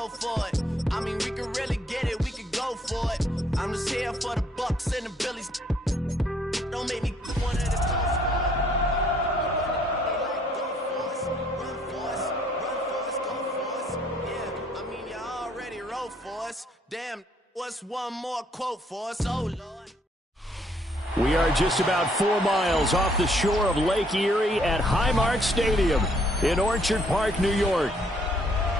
go for it. I mean, we can really get it, we can go for it. I'm just here for the Bucks and the Billies. Don't make me one of the top for us. Damn, what's one more quote for us? Oh, Lord. We are just about 4 miles off the shore of Lake Erie at Highmark Stadium in Orchard Park, New York.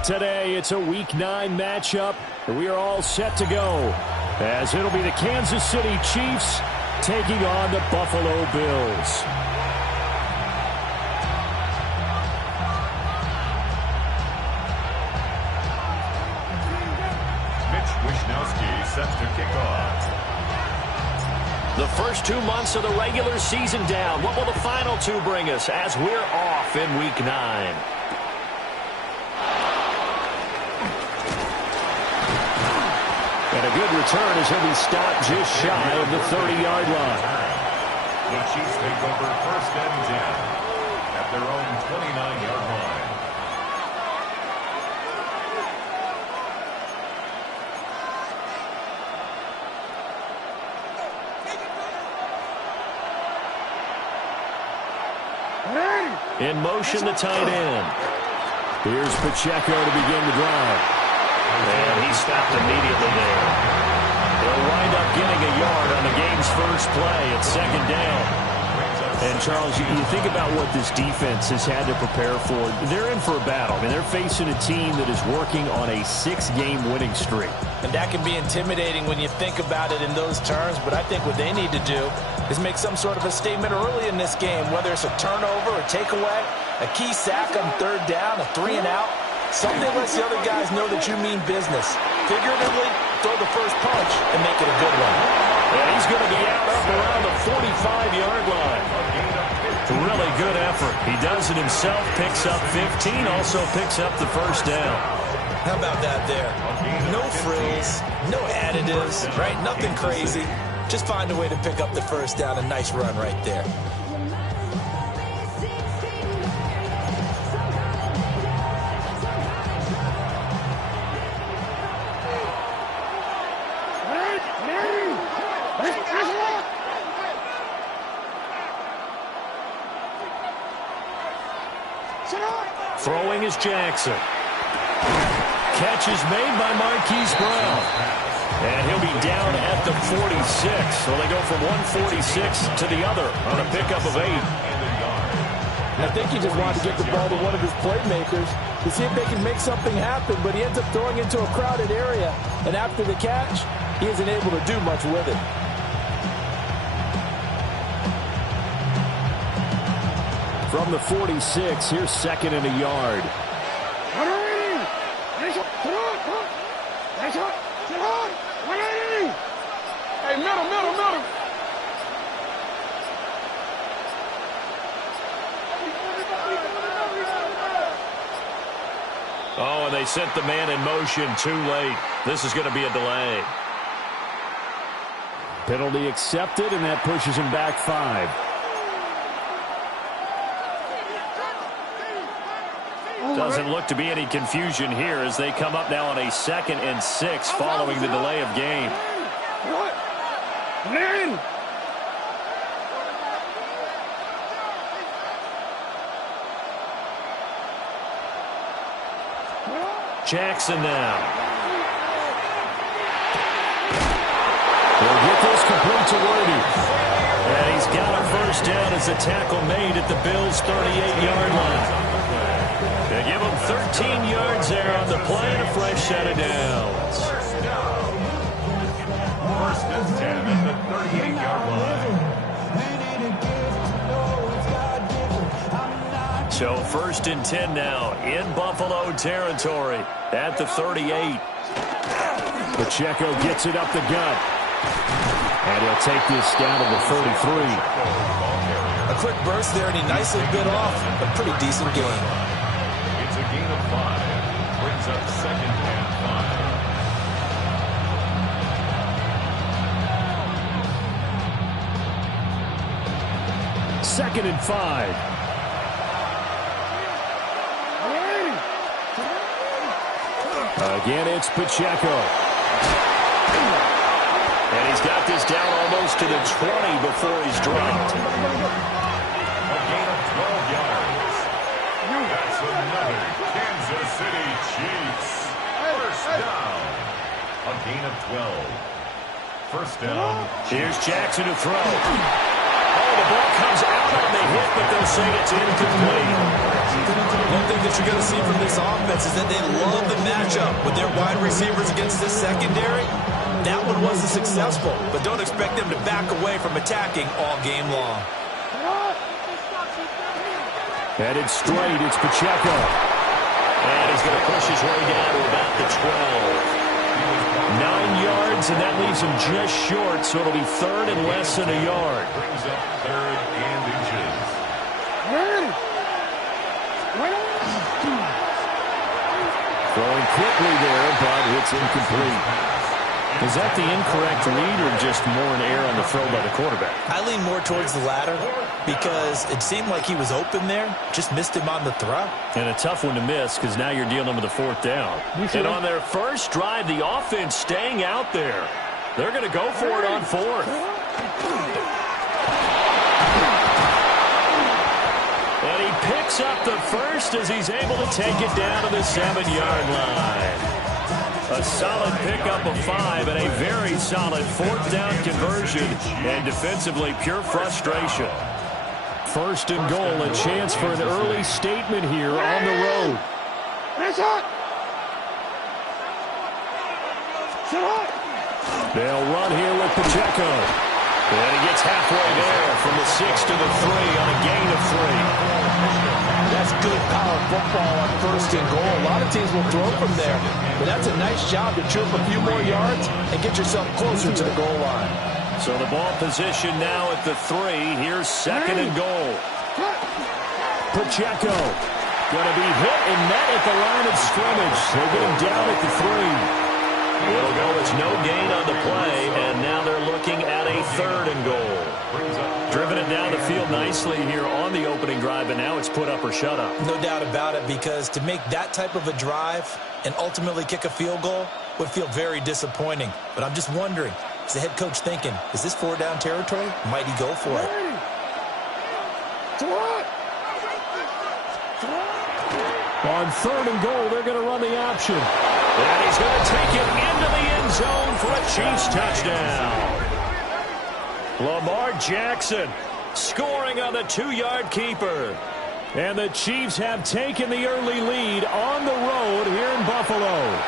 Today, it's a Week 9 matchup, and we are all set to go, as it'll be the Kansas City Chiefs taking on the Buffalo Bills. Set to kick off. The first 2 months of the regular season down. What will the final 2 bring us as we're off in Week 9? And a good return as he'll be stopped just shy of the 30-yard line. The Chiefs take over 1st and 10 at their own 29-yard line. In motion, the tight end. Here's Pacheco to begin the drive. And he stopped immediately there. He'll wind up getting a yard on the game's first play at 2nd down. And, Charles, you think about what this defense has had to prepare for. They're in for a battle. I mean, they're facing a team that is working on a 6-game winning streak. And that can be intimidating when you think about it in those terms. But I think what they need to do is make some sort of a statement early in this game, whether it's a turnover, a takeaway, a key sack on 3rd down, a 3-and-out. Something that lets the other guys know that you mean business. Figuratively, throw the first punch and make it a good one. And he's going to be out up around the 45-yard line. Really good effort. He does it himself, picks up 15, also picks up the 1st down. How about that there? No frills, no additives, right? Nothing crazy. Just find a way to pick up the 1st down. A nice run right there. Throwing is Jackson. Catch is made by Marquise Brown. And he'll be down at the 46. So they go from 146 to the other on a pickup of 8. And I think he just wanted to get the ball to one of his playmakers to see if they can make something happen, but he ends up throwing into a crowded area. And after the catch, he isn't able to do much with it. From the 46, here's 2nd and a yard. Hey, middle. Oh, and they sent the man in motion too late. This is going to be a delay. Penalty accepted, and that pushes him back 5. Doesn't look to be any confusion here as they come up now on a 2nd and 6 following the delay of game. Jackson now. He'll get this complete to Worthy. And he's got a 1st down as a tackle made at the Bills' 38-yard line. They give him 13 yards there on the play and a fresh set of downs. 1st and 10 at the 38-yard line. So 1st and 10 now in Buffalo territory at the 38. Pacheco gets it up the gut. And he'll take this down to the 33. A quick burst there, and he nicely bit off a pretty decent game. It's a gain of 5. Brings up 2nd and 5. 2nd and 5. Again, it's Pacheco. And he's got this down almost to the 20 before he's dropped. A gain of 12 yards. That's another Kansas City Chiefs. First down. A gain of 12. First down. Here's Jackson to throw. Oh, the ball comes out on the hit, but they'll say it's incomplete. One thing that you're going to see from this offense is that they love the matchup with their wide receivers against this secondary. That one wasn't successful, but don't expect them to back away from attacking all game long. Headed straight, it's Pacheco. And he's going to push his way down to about the 12. 9 yards, and that leaves him just short, so it'll be third and less than a yard. Brings up third and inches. Throwing quickly there, but it's incomplete. Is that the incorrect read or just more an error on the throw by the quarterback? I lean more towards the latter because it seemed like he was open there, just missed him on the throw. And a tough one to miss because now you're dealing with a fourth down. And on their first drive, the offense staying out there. They're going to go for it on fourth. And he picks up the first as he's able to take it down to the 7-yard line. A solid pickup of 5 and a very solid fourth down conversion. And defensively, pure frustration. First and goal, a chance for an early statement here on the road. They'll run here with Pacheco. And he gets halfway there from the 6 to the 3 on a gain of 3. That's good power football on first and goal. A lot of teams will throw from there, but that's a nice job to chirp a few more yards and get yourself closer to the goal line. So the ball position now at the 3. Here's second and goal. Pacheco going to be hit and met at the line of scrimmage. They'll get him down at the 3. It'll go. It's no gain on the play, and now they're looking at a third and goal. Driven it down the field nicely here on the opening drive, and now it's put up or shut up. No doubt about it, because to make that type of a drive and ultimately kick a field goal would feel very disappointing. But I'm just wondering, is the head coach thinking, is this 4-down territory? Might he go for it? On third and goal, they're going to run the option. And he's going to take it into the end zone for a Chiefs touchdown. Lamar Jackson scoring on the 2-yard keeper. And the Chiefs have taken the early lead on the road here in Buffalo.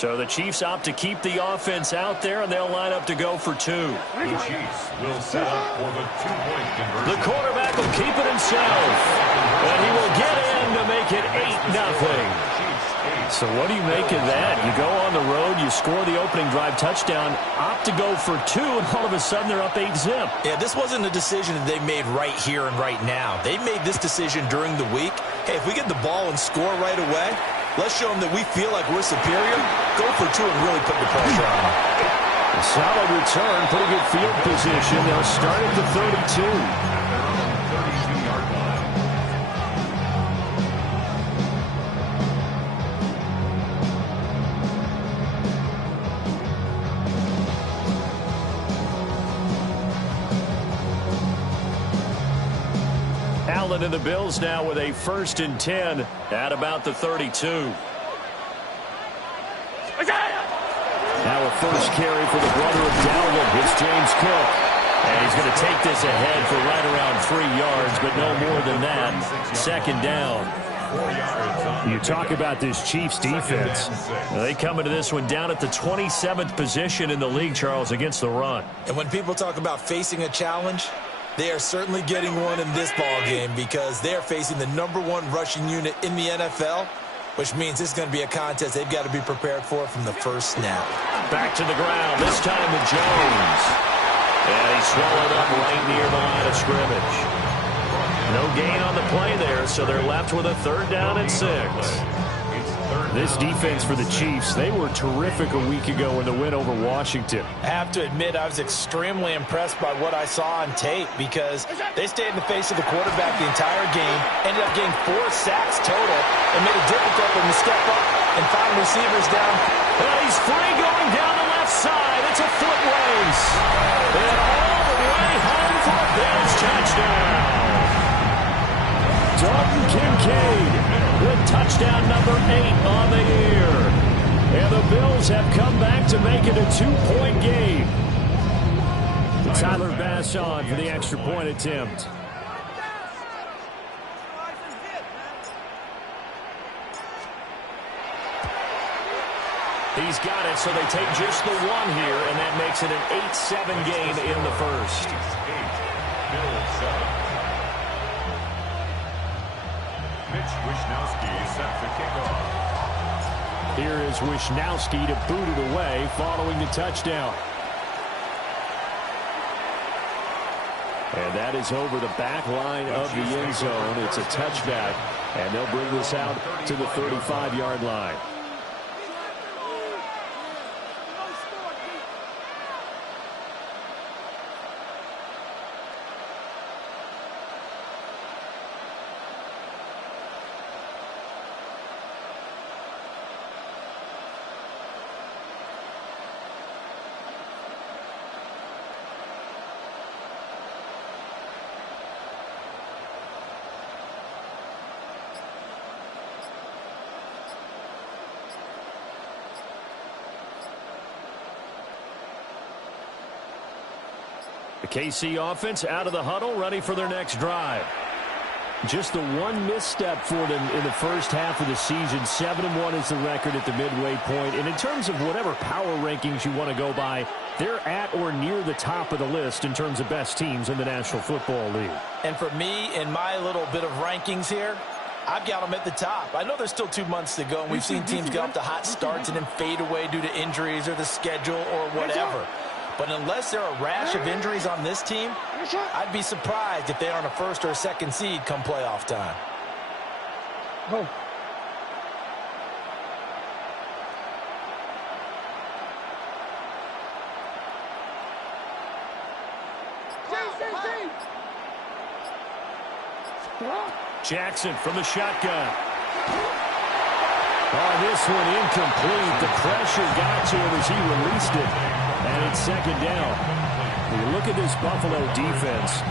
So the Chiefs opt to keep the offense out there, and they'll line up to go for 2. The Chiefs will set up for the 2-point conversion. The quarterback will keep it himself, and he will get in to make it 8-0. So what do you make of that? You go on the road, you score the opening drive touchdown, opt to go for 2, and all of a sudden they're up 8-0. Yeah, this wasn't a decision that they made right here and right now. They made this decision during the week. Hey, if we get the ball and score right away, let's show them that we feel like we're superior. Go for 2 and really put the pressure on them. A solid return, pretty good field position. They'll start at the 32. Allen and the Bills now with a 1st and 10 at about the 32. Now a first carry for the brother of Dalvin. It's James Cook. And he's going to take this ahead for right around 3 yards, but no more than that. Second down. You talk about this Chiefs defense. They come into this one down at the 27th position in the league, Charles, against the run. And when people talk about facing a challenge, they are certainly getting one in this ball game because they are facing the #1 rushing unit in the NFL. which means this is going to be a contest they've got to be prepared for from the first snap. Back to the ground, this time with Jones. And he's swallowed up right near the line of scrimmage. No gain on the play there, so they're left with a 3rd down and 6. This defense for the Chiefs, they were terrific a week ago in the win over Washington. I have to admit, I was extremely impressed by what I saw on tape because they stayed in the face of the quarterback the entire game, ended up getting 4 sacks total, and made it difficult for him to step up and find receivers down. Well, he's free going down the left side. It's a foot race. And all the way home for a Bills touchdown. Dalton Kincaid with touchdown number 8 on the year. And the Bills have come back to make it a 2-point game. Tyler Bass on for the extra point attempt. He's got it, so they take just the 1 here, and that makes it an 8-7 game in the first. Mitch Wishnowsky set to kick off. Here is Wishnowsky to boot it away following the touchdown. And that is over the back line of the end zone. It's a touchback, and they'll bring this out to the 35-yard line. The KC offense out of the huddle, ready for their next drive. Just the 1 misstep for them in the first half of the season. 7-1 is the record at the midway point. And in terms of whatever power rankings you want to go by, they're at or near the top of the list in terms of best teams in the National Football League. And for me, in my little bit of rankings here, I've got them at the top. I know there's still 2 months to go, and we've seen teams get off to hot starts and then fade away due to injuries or the schedule or whatever. But unless there are a rash of injuries on this team, I'd be surprised if they aren't a 1st or a 2nd seed come playoff time. Go. Jackson from the shotgun. Oh, this one incomplete. The pressure got to him as he released it. And it's 2nd down. When you look at this Buffalo defense,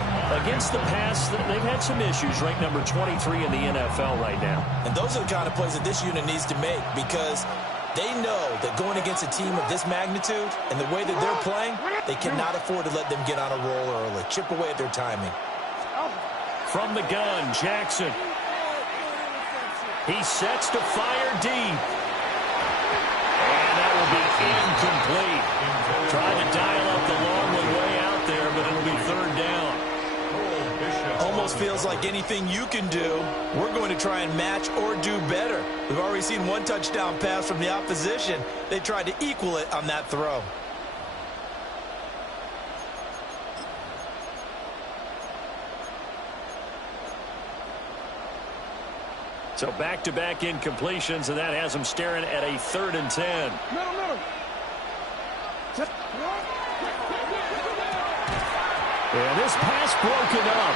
against the pass, they've had some issues. Ranked number 23 in the NFL right now. And those are the kind of plays that this unit needs to make because they know that going against a team of this magnitude and the way that they're playing, they cannot afford to let them get on a roll early. Chip away at their timing. From the gun, Jackson. He sets to fire deep. And that will be incomplete. Trying to dial up the long one way out there, but it'll be 3rd down. Almost feels like anything you can do, we're going to try and match or do better. We've already seen 1 touchdown pass from the opposition. They tried to equal it on that throw. So back-to-back incompletions, and that has them staring at a 3rd and 10. Middle. And this pass broken up.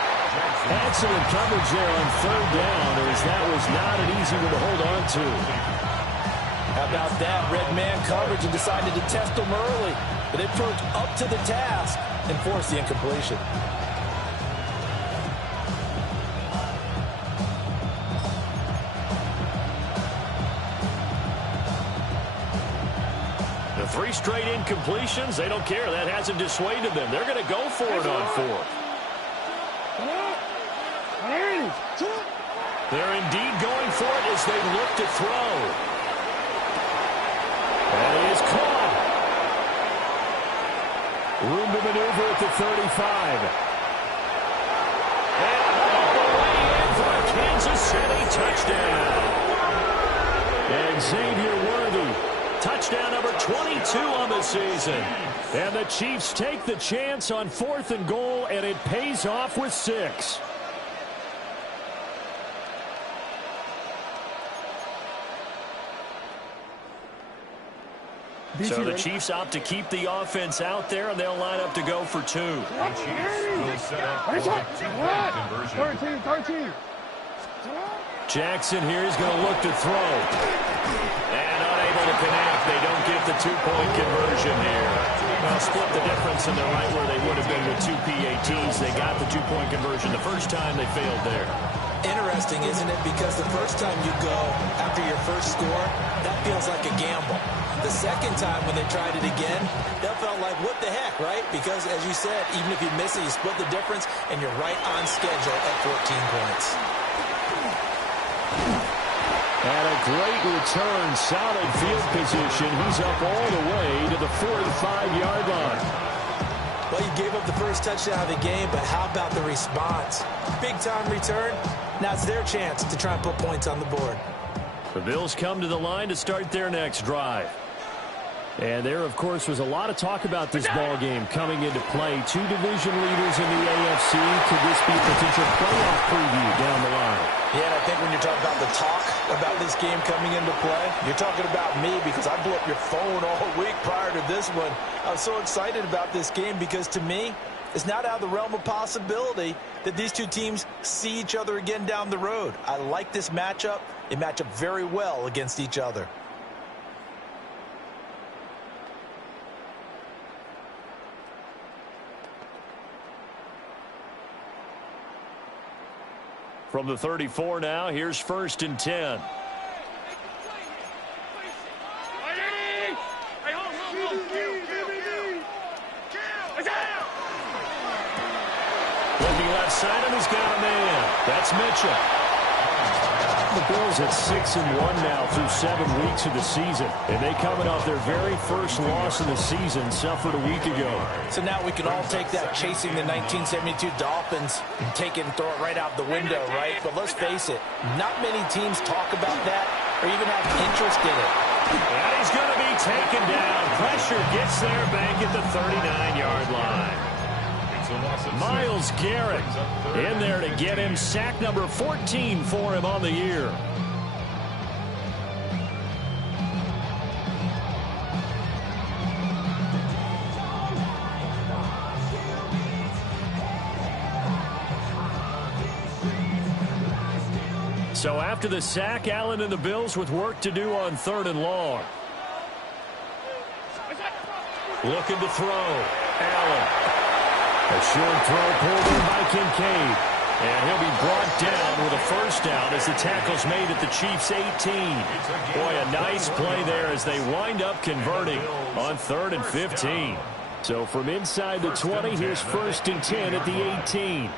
Excellent coverage there on 3rd down, as that was not an easy one to hold on to. How about that? Red man coverage and decided to test them early. But it proved up to the task and forced the incompletion. The 3 straight incompletions, they don't care. That hasn't dissuaded them. They're going to go for it on 4th. They're indeed going for it as they look to throw. That is caught. Room to maneuver at the 35. And all the way in for a Kansas City touchdown. And Xavier Worthy, touchdown number 22 on the season. And the Chiefs take the chance on 4th and goal, and it pays off with 6. So the Chiefs opt to keep the offense out there, and they'll line up to go for 2. The Chiefs will set up for a two-point conversion. 13. Jackson here is going to look to throw. And unable to connect. They don't get the 2-point conversion here. Well, split the difference, and they're right where they would have been with 2 PATs. They got the 2-point conversion. The first time they failed there. Interesting, isn't it? Because the first time you go after your first score, that feels like a gamble. The second time when they tried it again, that felt like, what the heck, right? Because, as you said, even if you miss it, you split the difference, and you're right on schedule at 14 points. And a great return, solid field position. He's up all the way to the 45-yard line. Well, you gave up the first touchdown of the game, but how about the response? Big-time return. Now it's their chance to try and put points on the board. The Bills come to the line to start their next drive. And there, of course, was a lot of talk about this ball game coming into play. 2 division leaders in the AFC. Could this be a potential playoff preview down the line? Yeah, and I think when you're talking about the talk about this game coming into play, you're talking about me because I blew up your phone all week prior to this one. I was so excited about this game because, to me, it's not out of the realm of possibility that these two teams see each other again down the road. I like this matchup. They match up very well against each other. From the 34 now, here's 1st and 10. Looking left side, and he's got a man. That's Mitchell. The Bills at 6-1 now through 7 weeks of the season. And they coming off their very first loss of the season, suffered a week ago. So now we can all take that chasing the 1972 Dolphins and take it and throw it right out the window, right? But let's face it, not many teams talk about that or even have interest in it. And he's going to be taken down. Pressure gets there back at the 39-yard line. Myles Garrett in there to get him sack number 14 for him on the year. So after the sack, Allen and the Bills with work to do on 3rd and long. Looking to throw. Allen. A short throw pulled in by Kincaid. And he'll be brought down with a first down as the tackle's made at the Chiefs' 18. Boy, a nice play there as they wind up converting on 3rd and 15. So from inside the 20, here's 1st and 10 at the 18.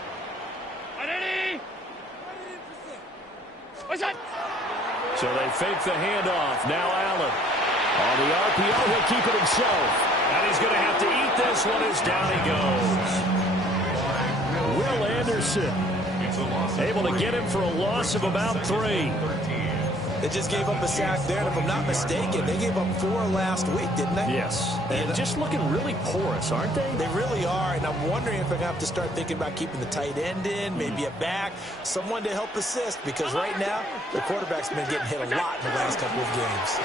So they fake the handoff. Now Allen. On the RPO, he'll keep it himself. And he's going to have to eat this one as down he goes. Will Anderson able to get him for a loss of about 3. They just gave up a sack there, and if I'm not mistaken, they gave up 4 last week, didn't they? Yes. And just looking really porous, aren't they? They really are, and I'm wondering if they're going to have to start thinking about keeping the tight end in, maybe a back, someone to help assist, because right now, the quarterback's been getting hit a lot in the last couple of games.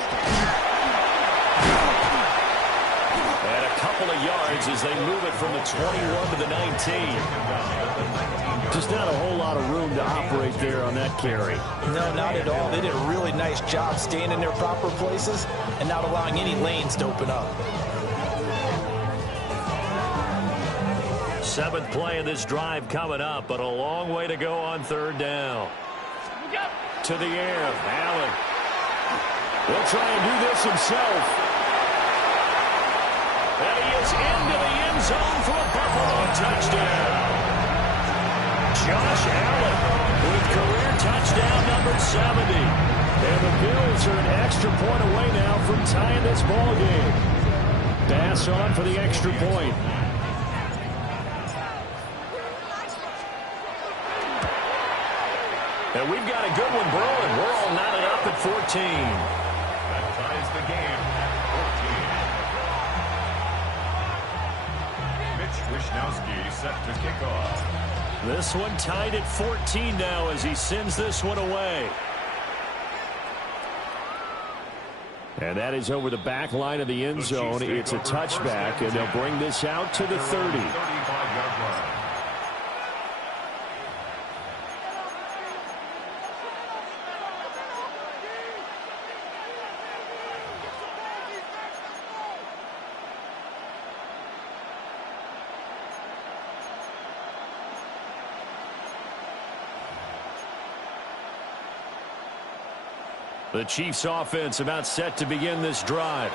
And a couple of yards as they move it from the 21 to the 19. Just not a whole lot of room to operate there on that carry. No, not at all. They did a really nice job staying in their proper places and not allowing any lanes to open up. 7th play of this drive coming up, but a long way to go on 3rd down. To the air, Allen. He'll try and do this himself. And he is into the end zone for a Buffalo touchdown. Josh Allen with career touchdown number 70. And the Bills are an extra point away now from tying this ball game. Pass on for the extra point. And we've got a good one brewing. We're all knotted up at 14. That ties the game at 14. Mitch Wishnowsky set to kick off. This one tied at 14 now as he sends this one away. And that is over the back line of the end zone. It's a touchback, and they'll bring this out to the 30. 35-yard line. The Chiefs offense about set to begin this drive.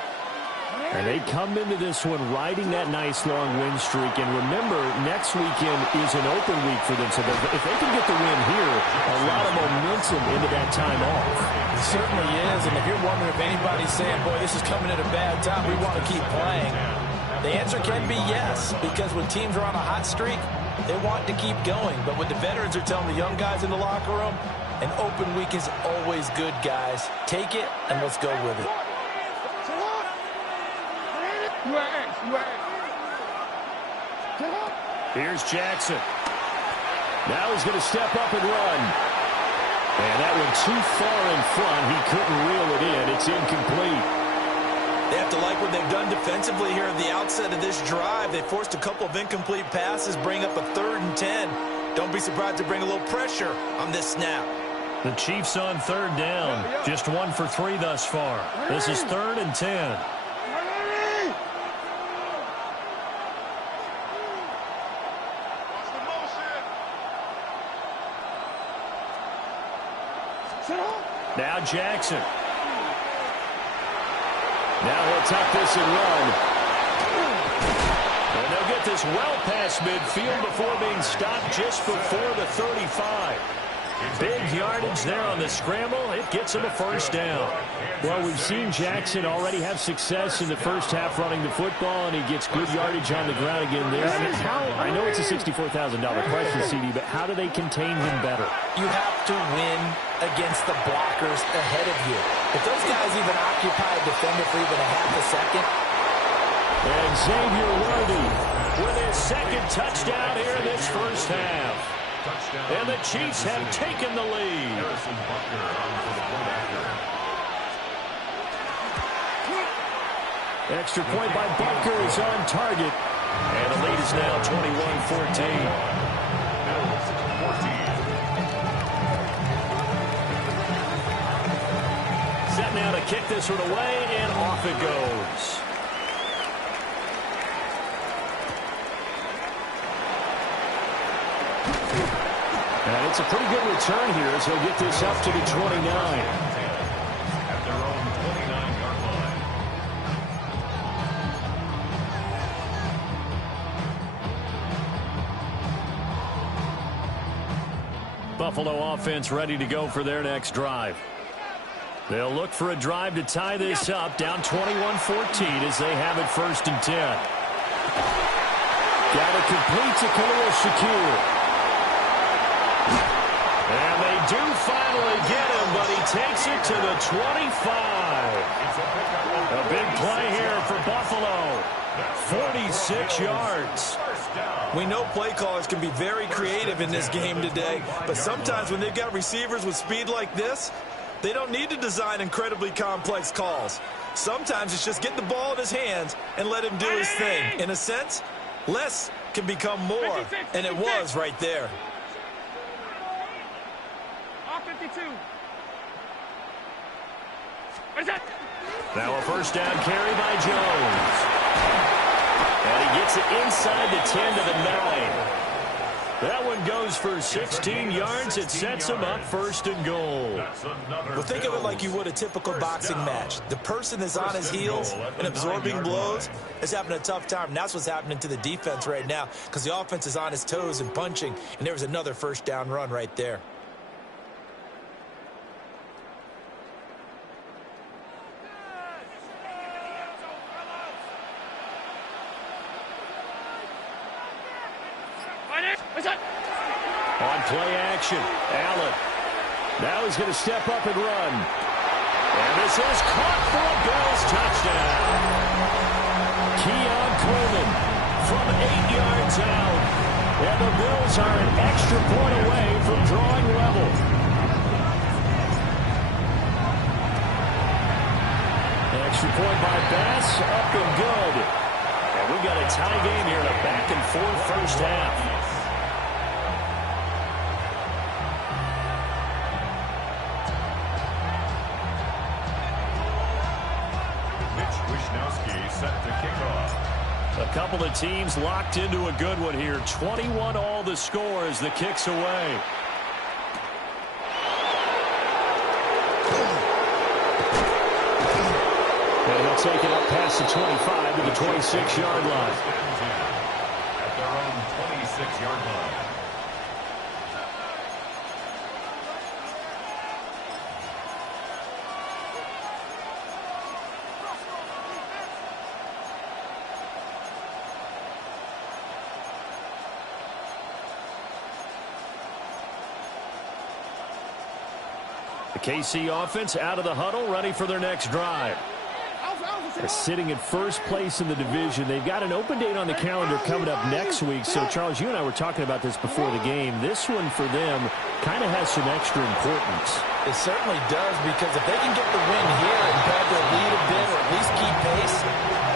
And they come into this one riding that nice long win streak. And remember, next weekend is an open week for them. So if they can get the win here, a lot of momentum into that time off. It certainly is. And if you're wondering if anybody's saying, boy, this is coming at a bad time, we want to keep playing, the answer can be yes. Because when teams are on a hot streak, they want to keep going. But what the veterans are telling the young guys in the locker room, an open week is always good, guys. Take it, and let's go with it. Here's Jackson. Now he's going to step up and run. And that one too far in front. He couldn't reel it in. It's incomplete. They have to like what they've done defensively here at the outset of this drive. They forced a couple of incomplete passes, bring up a 3rd and 10. Don't be surprised to bring a little pressure on this snap. The Chiefs on 3rd down. Just 1 for 3 thus far. This is 3rd and 10. Now Jackson. Now he'll tuck this and run. And they'll get this well past midfield before being stopped just before the 35. Big yardage there on the scramble. It gets him a 1st down. Well, we've seen Jackson already have success in the first half running the football, and he gets good yardage on the ground again there. I mean, I know it's a $64,000 question, CD, but how do they contain him better? You have to win against the blockers ahead of you. If those guys even occupy a defender for even a half a second. And Xavier Worthy with his 2nd touchdown here in this first half. And the Chiefs have taken the lead. Extra point by Bunker is on target. And the lead is now 21-14. Set now to kick this one away, and off it goes. And it's a pretty good return here as he'll get this up to the 29. At their own 29-yard line. Buffalo offense ready to go for their next drive. They'll look for a drive to tie this up, down 21-14 as they have it 1st and 10. Got it complete to Khalil Shakir. And they do finally get him, but he takes it to the 25. A big play here for Buffalo. 46 yards. We know play callers can be very creative in this game today, but sometimes when they've got receivers with speed like this, they don't need to design incredibly complex calls. Sometimes it's just get the ball in his hands and let him do his thing. In a sense, less can become more, and it was right there. 52. Now a 1st down carry by Jones. And he gets it inside the 10 to the 9. That one goes for 16 yards. It sets him up 1st and goal. Well, think of it like you would a typical boxing match. The person is on his heels and absorbing blows is having a tough time. And that's what's happening to the defense right now because the offense is on his toes and punching. And there was another 1st down run right there. On play action, Allen. Now he's going to step up and run. And this is caught for a Bills touchdown. Keon Coleman from 8 yards out. And the Bills are an extra point away from drawing level. Extra point by Bass, up and good. And we got a tie game here in a back-and-forth first half. Set to kick off. A couple of teams locked into a good one here. 21 all the score as the kick's away. And he'll take it up past the 25 to the 26-yard line. At their own 26-yard line. The KC offense out of the huddle, ready for their next drive. They're sitting in first place in the division. They've got an open date on the calendar coming up next week. So, Charles, you and I were talking about this before the game. This one for them kind of has some extra importance. It certainly does, because if they can get the win here and pad their lead a bit or at least keep pace,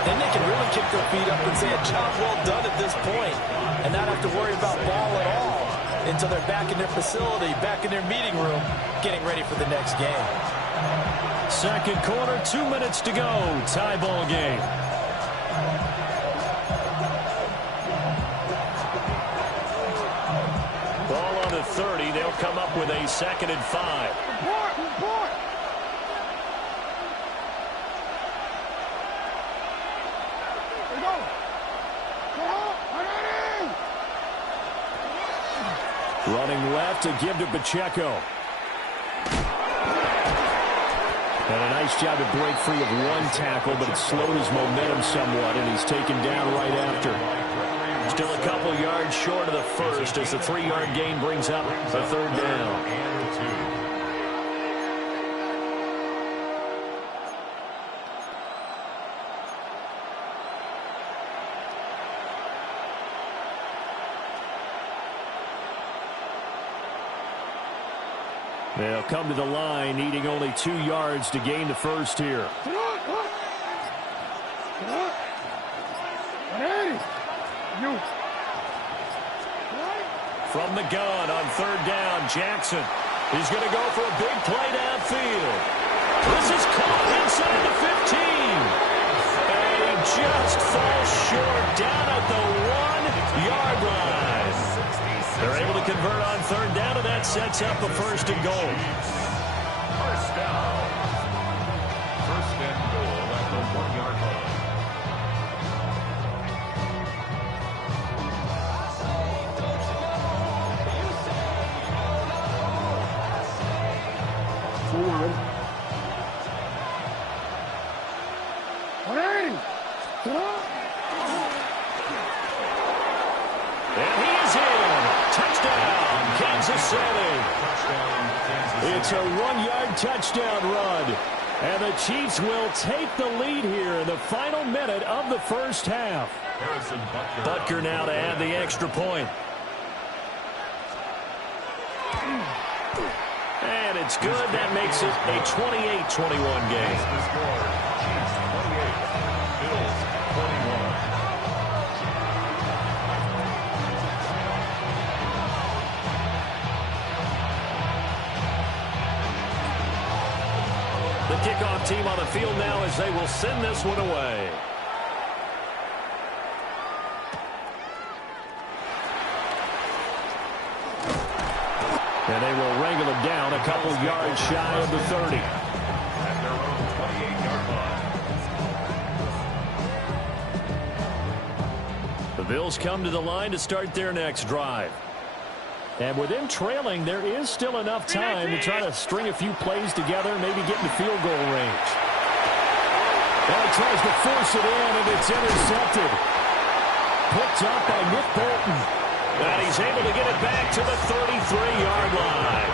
then they can really kick their feet up and say a job well done at this point and not have to worry about ball at all until they're back in their facility, back in their meeting room, getting ready for the next game. Second quarter, 2 minutes to go. Tie ball game. Ball on the 30. They'll come up with a 2nd and 5. Running left to give to Pacheco. And a nice job to break free of one tackle, but it slowed his momentum somewhat, and he's taken down right after. Still a couple yards short of the first as the 3-yard gain brings up a 3rd down. They'll come to the line, needing only 2 yards to gain the first here. From the gun on 3rd down, Jackson. He's going to go for a big play downfield. This is caught inside the 15. And he just falls short down at the 1-yard line. They're able to convert on 3rd down, and that sets up a 1st and goal. First down. 1st and goal at the 1-yard line. And he is in. Touchdown, Kansas City. It's a 1-yard touchdown run. And the Chiefs will take the lead here in the final minute of the first half. Butker now to add the extra point. And it's good. That makes it a 28-21 game. Chiefs 28, Bills 21. The kickoff team on the field now as they will send this one away. And they will wrangle him down a couple yards shy of the 30. At their own 28-yard line. The Bills come to the line to start their next drive. And with them trailing, there is still enough time to try to string a few plays together, maybe get in the field goal range. Well, he tries to force it in, and it's intercepted. Picked up by Nick Bolton. And he's able to get it back to the 33-yard line.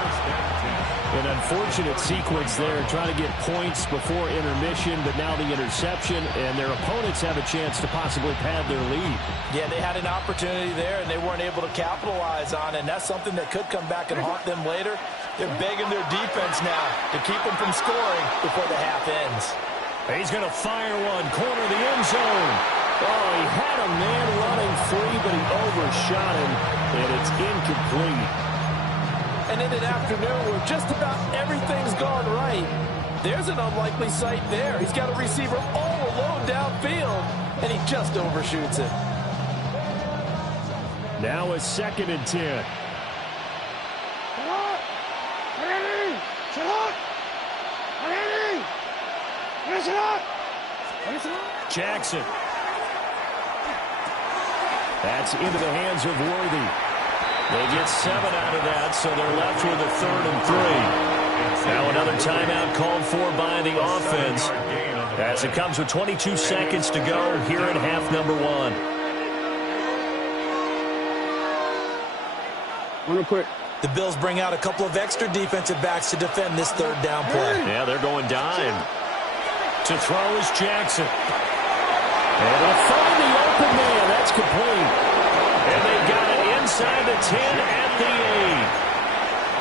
An unfortunate sequence there, trying to get points before intermission, but now the interception, and their opponents have a chance to possibly pad their lead. Yeah, they had an opportunity there, and they weren't able to capitalize on it, and that's something that could come back and haunt them later. They're begging their defense now to keep them from scoring before the half ends. He's going to fire one, corner of the end zone. Oh, he had a man running free, but he overshot him, and it's incomplete. And in an afternoon where just about everything's gone right, there's an unlikely sight there. He's got a receiver all alone downfield, and he just overshoots it. Now a 2nd and 10. Jackson. That's into the hands of Worthy. They get 7 out of that, so they're left with a 3rd and 3. Now another timeout called for by the offense as it comes with 22 seconds to go here in half number 1. Real quick. The Bills bring out a couple of extra defensive backs to defend this 3rd down play. Yeah, they're going dime. To throw is Jackson. And they'll find the open man. That's complete. And they've got it inside the 10 at the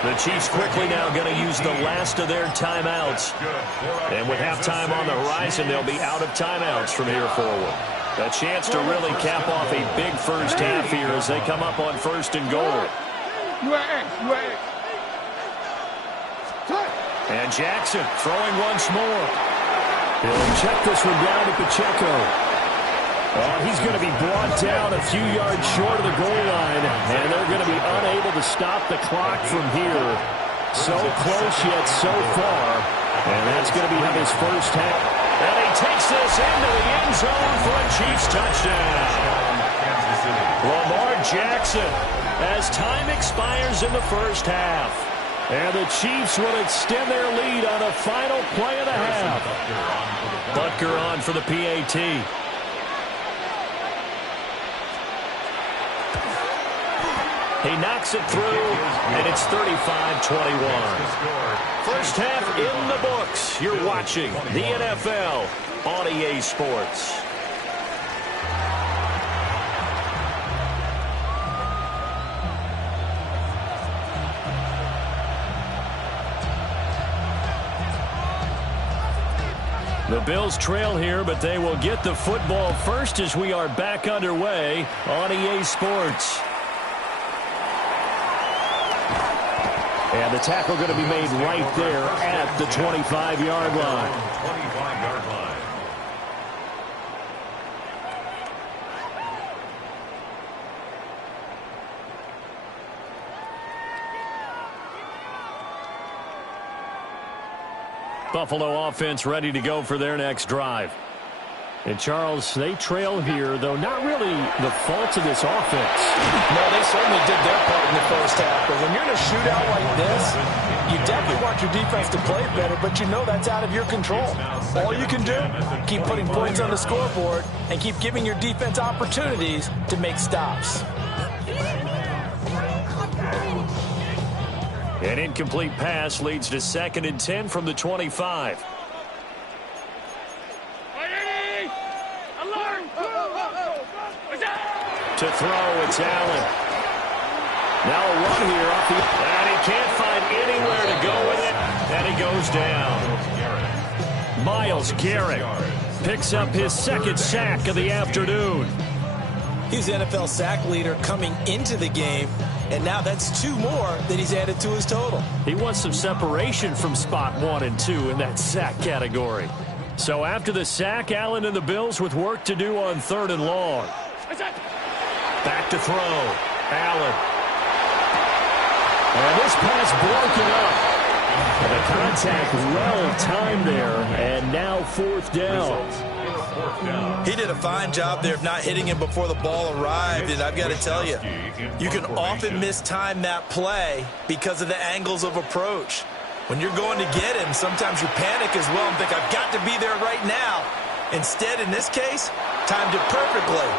8. The Chiefs quickly now going to use the last of their timeouts. And with halftime on the horizon, they'll be out of timeouts from here forward. A chance to really cap off a big first half here as they come up on 1st and goal. And Jackson throwing once more. He'll check this one down to Pacheco. Oh, he's going to be brought down a few yards short of the goal line, and they're going to be unable to stop the clock from here. So close yet so far, and that's going to be his first half. And he takes this into the end zone for a Chiefs touchdown. Lamar Jackson, as time expires in the first half. And the Chiefs will extend their lead on the final play of the half. Butker on for the PAT. He knocks it through, and it's 35-21. First half in the books. You're watching the NFL on EA Sports. The Bills trail here, but they will get the football first as we are back underway on EA Sports. And the tackle going to be made right there at the 25-yard line. 25-yard line. Buffalo offense ready to go for their next drive. And, Charles, they trail here, though not really the fault of this offense. No, they certainly did their part in the first half. But when you're in a shootout like this, you definitely want your defense to play better, but you know that's out of your control. All you can do, keep putting points on the scoreboard and keep giving your defense opportunities to make stops. An incomplete pass leads to 2nd and 10 from the 25. To throw, it's Allen. Now a run here off the... And he can't find anywhere to go with it, and he goes down. Myles Garrett picks up his 2nd sack of the afternoon. He's NFL sack leader coming into the game, and now that's 2 more that he's added to his total. He wants some separation from spot 1 and 2 in that sack category. So after the sack, Allen and the Bills with work to do on 3rd and long. Back to throw. Allen. And this pass broken up. The contact well timed there, and now 4th down. He did a fine job there of not hitting him before the ball arrived, and I've got to tell you, you can often mistime that play because of the angles of approach. When you're going to get him, sometimes you panic as well and think, I've got to be there right now. Instead, in this case, timed it perfectly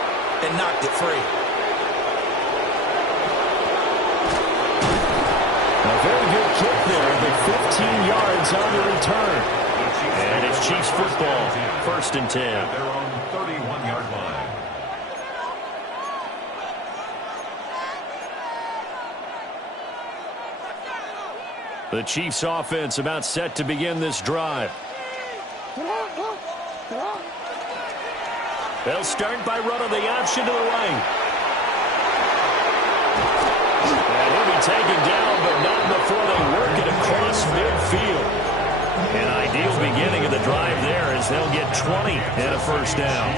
and knocked it free. A very good kick there, the 5th yards on the return. And it's Chiefs football, 1st and 10. At their own 31-yard line. The Chiefs offense about set to begin this drive. They'll start by running the option to the right. And he'll be taken down, but not before they work it across midfield. An ideal beginning of the drive there as they'll get 20 and a 1st down.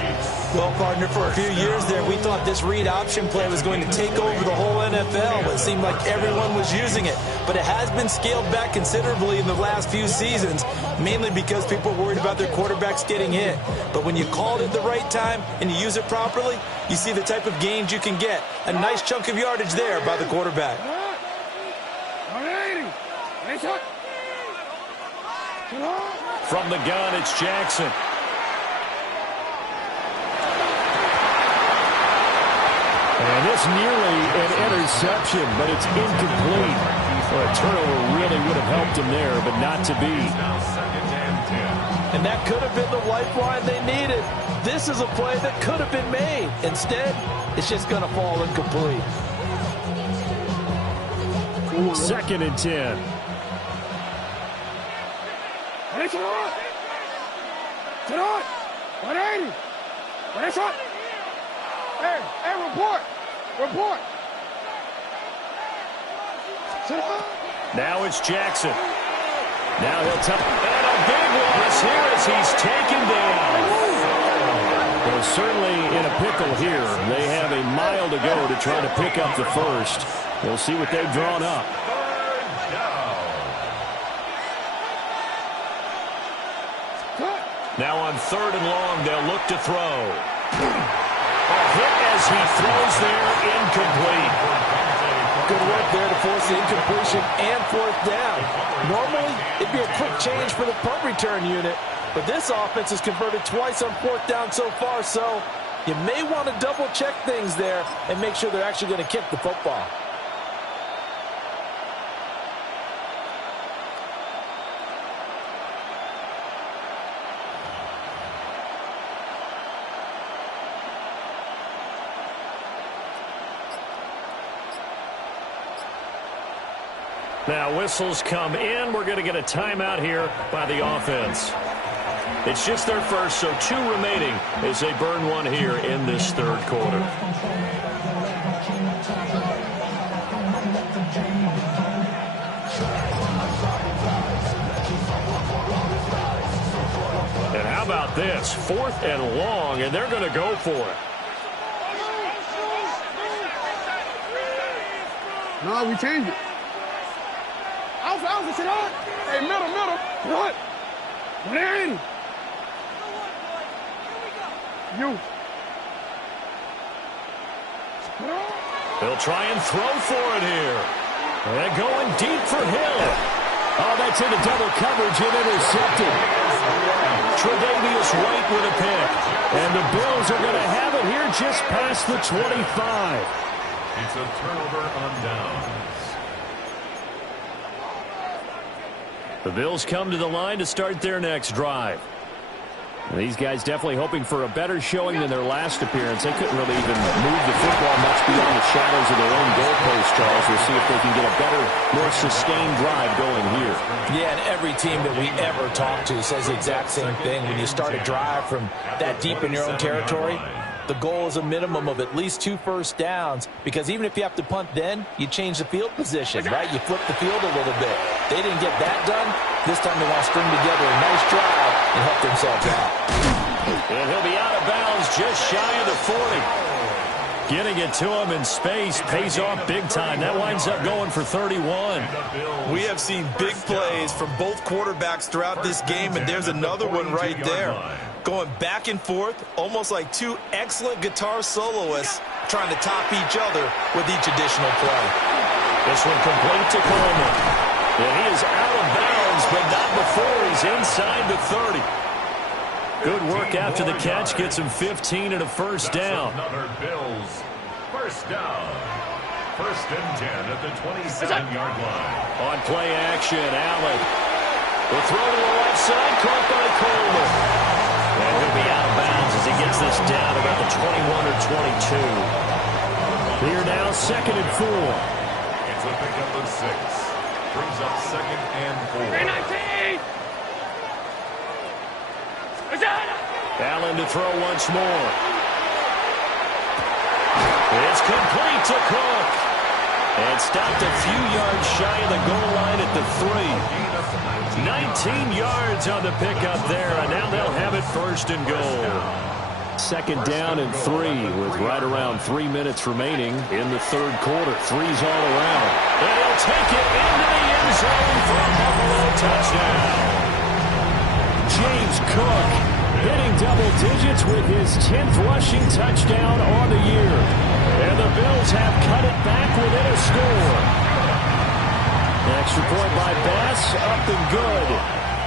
Well, partner, for a few years there, we thought this read option play was going to take over the whole NFL. It seemed like everyone was using it. But it has been scaled back considerably in the last few seasons, mainly because people are worried about their quarterbacks getting hit. But when you call it at the right time and you use it properly, you see the type of gains you can get. A nice chunk of yardage there by the quarterback. From the gun, it's Jackson. And this nearly an interception, but it's incomplete. Well, a turnover really would have helped him there, but not to be. And that could have been the lifeline they needed. This is a play that could have been made. Instead, it's just going to fall incomplete. 2nd and 10. Hey, report. Now it's Jackson. Now he'll tell. And a big loss here as he's taken down. Well, certainly in a pickle here. They have a mile to go to try to pick up the 1st. We'll see what they've drawn up. Now on 3rd and long, they'll look to throw. A hit as he throws there, incomplete. Good work there to force the incompletion and 4th down. Normally, it'd be a quick change for the punt return unit, but this offense has converted twice on 4th down so far, so you may want to double-check things there and make sure they're actually going to kick the football. Now whistles come in. We're going to get a timeout here by the offense. It's just their 1st, so 2 remaining as they burn 1 here in this 3rd quarter. And how about this? 4th and long, and they're going to go for it. No, we changed it. Alpha, sit on. Hey, middle. What? Where in? You. They'll try and throw for it here. And going deep for Hill. Oh, that's into double coverage and intercepted. Tre'Davious White with a pick. And the Bills are going to have it here just past the 25. It's a turnover on downs. The Bills come to the line to start their next drive. And these guys definitely hoping for a better showing than their last appearance. They couldn't really even move the football much beyond the shadows of their own goalpost, Charles. We'll see if they can get a better, more sustained drive going here. Yeah, and every team that we ever talk to says the exact same thing. When you start a drive from that deep in your own territory, the goal is a minimum of at least 2 first downs, because even if you have to punt then, you change the field position, right? You flip the field a little bit. They didn't get that done. This time they want to string together a nice drive and help themselves out. And he'll be out of bounds just shy of the 40. Getting it to him in space pays off big time. That winds up going for 31. We have seen big plays from both quarterbacks throughout this game, and there's another one right there. Going back and forth, almost like 2 excellent guitar soloists trying to top each other with each additional play. This one complete to Coleman. And he is out of bounds, but not before he's inside the 30. Good work after the catch. Gets him 15 and a first down. Another Bills first down. 1st and 10 at the 27-yard line. On play action, Allen The throw to the left side, caught by Coleman. And he'll be out of bounds as he gets this down about the 21 or 22. Here now, 2nd and 4. It's a pickup of 6. Brings up 2nd and 4. Allen to throw once more. It's complete to Cook. And stopped a few yards shy of the goal line at the 3. 19 yards on the pickup there, and now they'll have it 1st and goal. 2nd down and 3 with right around 3 minutes remaining in the 3rd quarter. 3's all around. And he'll take it into the end zone for a Buffalo touchdown. James Cook hitting double digits with his 10th rushing touchdown on the year. And the Bills have cut it back within a score. Extra point by Bass, up and good.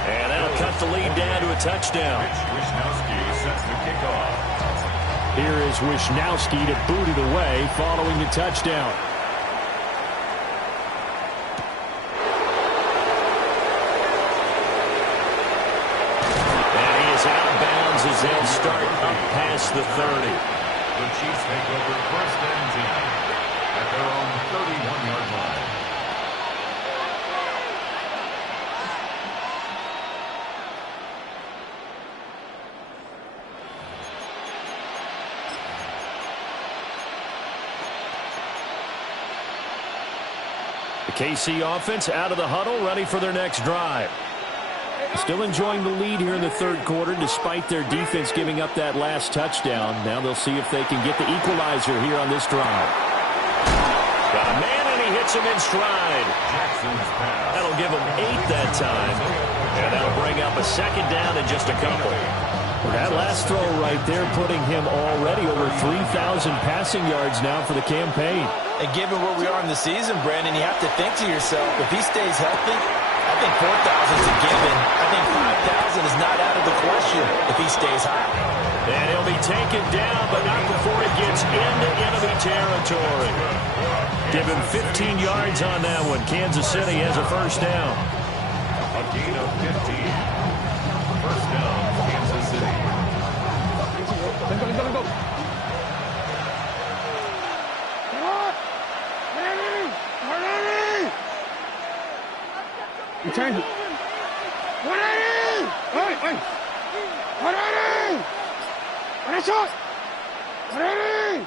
And that'll cut the lead down to a touchdown. Wisnowski sets the kickoff. Here is Wisnowski to boot it away following the touchdown. And he is out of bounds as they'll start up past the 30. The Chiefs take over 1st and 10 at their own 31-yard line. The KC offense out of the huddle, ready for their next drive. Still enjoying the lead here in the 3rd quarter despite their defense giving up that last touchdown. Now they'll see if they can get the equalizer here on this drive. Got a man and he hits him in stride. That'll give him 8 that time. And that'll bring up a 2nd down and just a couple. That last throw right there putting him already over 3,000 passing yards now for the campaign. And given where we are in the season, Brandon, you have to think to yourself, if he stays healthy, I think 4,000 is a given. I think 5,000 is not out of the question if he stays high. And he'll be taken down, but not before he gets into enemy territory. Give him 15 yards on that one. Kansas City has a 1st down. A gain of 15. 1st down, Kansas City. Let go. You change it. 180! Hey! 180! On a shot! 180!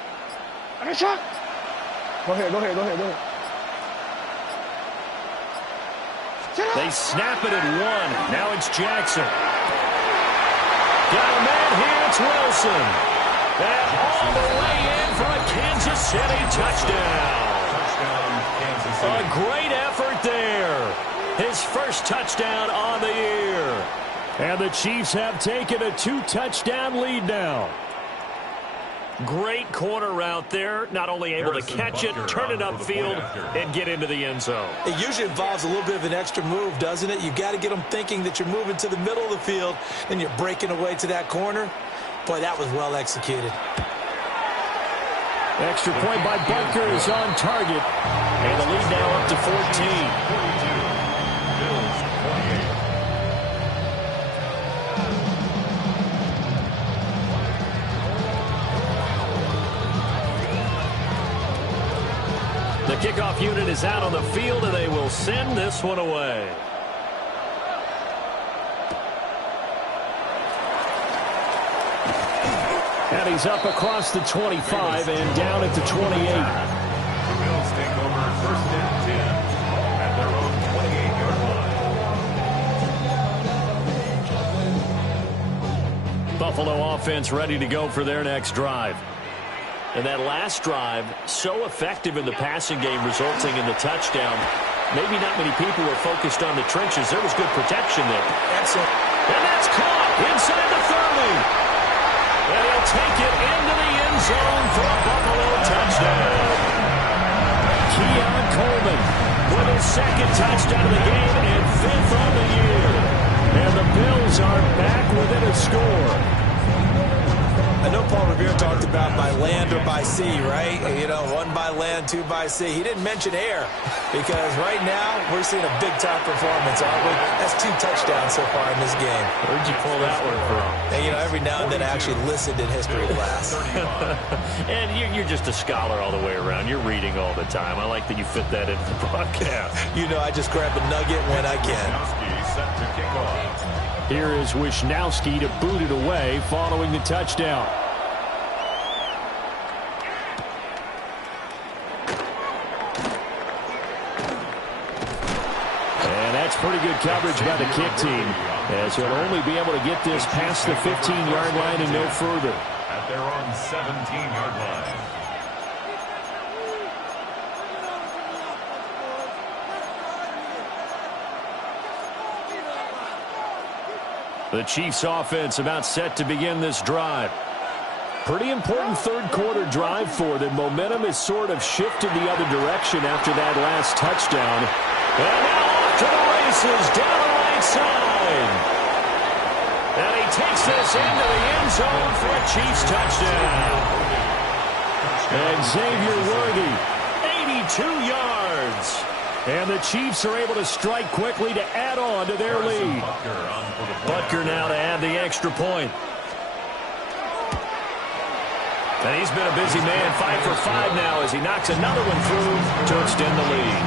On a shot! Go ahead. They snap it at 1. Now it's Jackson. Got a man here. It's Wilson. And all the way in for a Kansas City touchdown. Kansas City. A great effort there. His 1st touchdown on the year. And the Chiefs have taken a 2-touchdown lead now. Great corner route there. Not only able to catch it, turn it upfield, and get into the end zone. It usually involves a little bit of an extra move, doesn't it? You've got to get them thinking that you're moving to the middle of the field, and you're breaking away to that corner. Boy, that was well executed. Extra point by Butker is on target. And the lead now up to 14. The kickoff unit is out on the field, and they will send this one away. And he's up across the 25 and down at the 28. The Bills take over 1st and 10 at their own 28-yard line. Buffalo offense ready to go for their next drive. And that last drive, so effective in the passing game, resulting in the touchdown. Maybe not many people were focused on the trenches. There was good protection there. Excellent. And that's caught inside the 30. And he'll take it into the end zone for a Buffalo touchdown. Keon Coleman with his 2nd touchdown of the game and 5th on the year. And the Bills are back within a score. I know Paul Revere talked about about by land or by sea, right? You know, 1 by land, 2 by sea. He didn't mention air because right now we're seeing a big-time performance, aren't we? That's 2 touchdowns so far in this game. Where'd you pull that one from? And, you know, every now and then I actually listened in history class. And you're just a scholar all the way around. You're reading all the time. I like that you fit that into the broadcast. You know, I just grab a nugget when I can. Set to kick off. Here is Wisnowski to boot it away following the touchdown. And that's pretty good coverage by the kick team, as he'll only be able to get this past the 15-yard line and no further. At their own 17-yard line. The Chiefs offense about set to begin this drive. Pretty important third-quarter drive for them. Momentum has sort of shifted the other direction after that last touchdown. And now off to the races down the right side. And he takes this into the end zone for a Chiefs touchdown. And Xavier Worthy, 82 yards. And the Chiefs are able to strike quickly to add on to their lead. Butker now to add the extra point. And he's been a busy man, 5 for 5 now as he knocks another one through to extend the lead.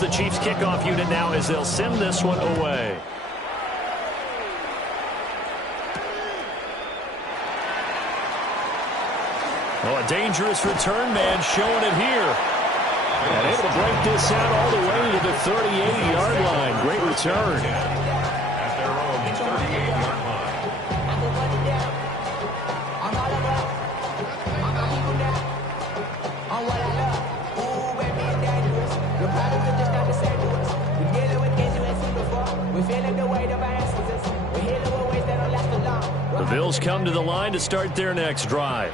The Chiefs kickoff unit now as they'll send this one away. Oh, a dangerous return man showing it here. And able to break this out all the way to the 38-yard line. Great return. At their own 38-yard line. The Bills come to the line to start their next drive.